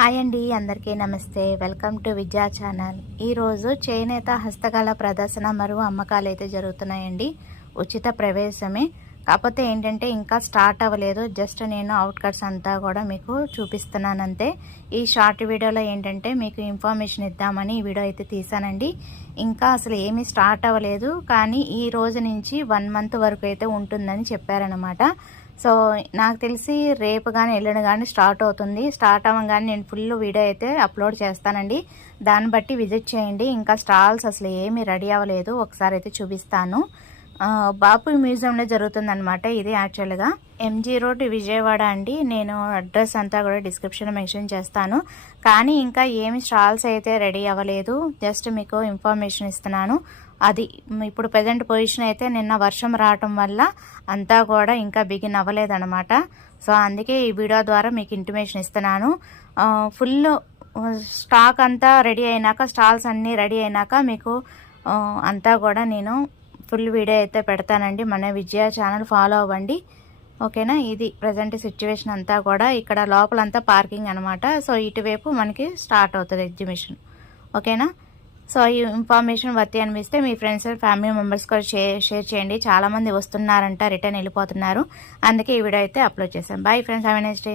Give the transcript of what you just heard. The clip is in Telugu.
హాయ్ అండి, అందరికీ నమస్తే. వెల్కమ్ టు విద్యా ఛానల్. ఈరోజు చేనేత హస్తకళ ప్రదర్శన మరియు అమ్మకాలు అయితే జరుగుతున్నాయండి. ఉచిత ప్రవేశమే. కాకపోతే ఏంటంటే ఇంకా స్టార్ట్ అవ్వలేదు. జస్ట్ నేను అవుట్కట్స్ అంతా కూడా మీకు చూపిస్తున్నాను అంతే. ఈ షార్ట్ వీడియోలో ఏంటంటే మీకు ఇన్ఫర్మేషన్ ఇద్దామని ఈ వీడియో అయితే తీసానండి. ఇంకా అసలు ఏమీ స్టార్ట్ అవ్వలేదు, కానీ ఈ రోజు నుంచి 1 మంత్ వరకు అయితే ఉంటుందని చెప్పారనమాట. సో నాకు తెలిసి రేపు కానీ ఎల్లుండి కానీ స్టార్ట్ అవుతుంది. స్టార్ట్ అవ్వగానే నేను ఫుల్ వీడియో అయితే అప్లోడ్ చేస్తానండి. దాన్ని బట్టి విజిట్ చేయండి. ఇంకా స్టాల్స్ అసలు ఏమీ రెడీ అవ్వలేదు, ఒకసారి అయితే చూపిస్తాను. బాపు మ్యూజియంలో జరుగుతుందన్నమాట ఇది. యాక్చువల్గా ఎంజీ రోడ్ విజయవాడ అండి. నేను అడ్రస్ అంతా కూడా డిస్క్రిప్షన్లో మెన్షన్ చేస్తాను. కానీ ఇంకా ఏమి స్టాల్స్ అయితే రెడీ అవ్వలేదు, జస్ట్ మీకు ఇన్ఫర్మేషన్ ఇస్తున్నాను. అది ఇప్పుడు ప్రజెంట్ పొజిషన్ అయితే నిన్న వర్షం రావటం వల్ల అంతా కూడా ఇంకా బిగిన్ అవ్వలేదన్నమాట. సో అందుకే ఈ వీడియో ద్వారా మీకు ఇంటిమేషన్ ఇస్తున్నాను. ఫుల్ స్టాక్ అంతా రెడీ అయినాక, స్టాల్స్ అన్నీ రెడీ అయినాక మీకు అంతా కూడా నేను ఫుల్ వీడియో అయితే పెడతానండి. మన విజయ ఛానల్ ఫాలో అవ్వండి, ఓకేనా. ఇది ప్రజెంట్ సిచ్యువేషన్ అంతా కూడా. ఇక్కడ లోపలంతా పార్కింగ్ అనమాట. సో ఇటువైపు మనకి స్టార్ట్ అవుతుంది ఎగ్జిబిషన్, ఓకేనా. సో ఈ ఇన్ఫర్మేషన్ వర్తి అనిపిస్తే మీ ఫ్రెండ్స్ అండ్ ఫ్యామిలీ మెంబర్స్ కూడా షేర్ చేయండి. చాలామంది వస్తున్నారంట, రిటర్న్ వెళ్ళిపోతున్నారు. అందుకే ఈ వీడియో అయితే అప్లోడ్ చేశాను. Bye friends, have a nice day.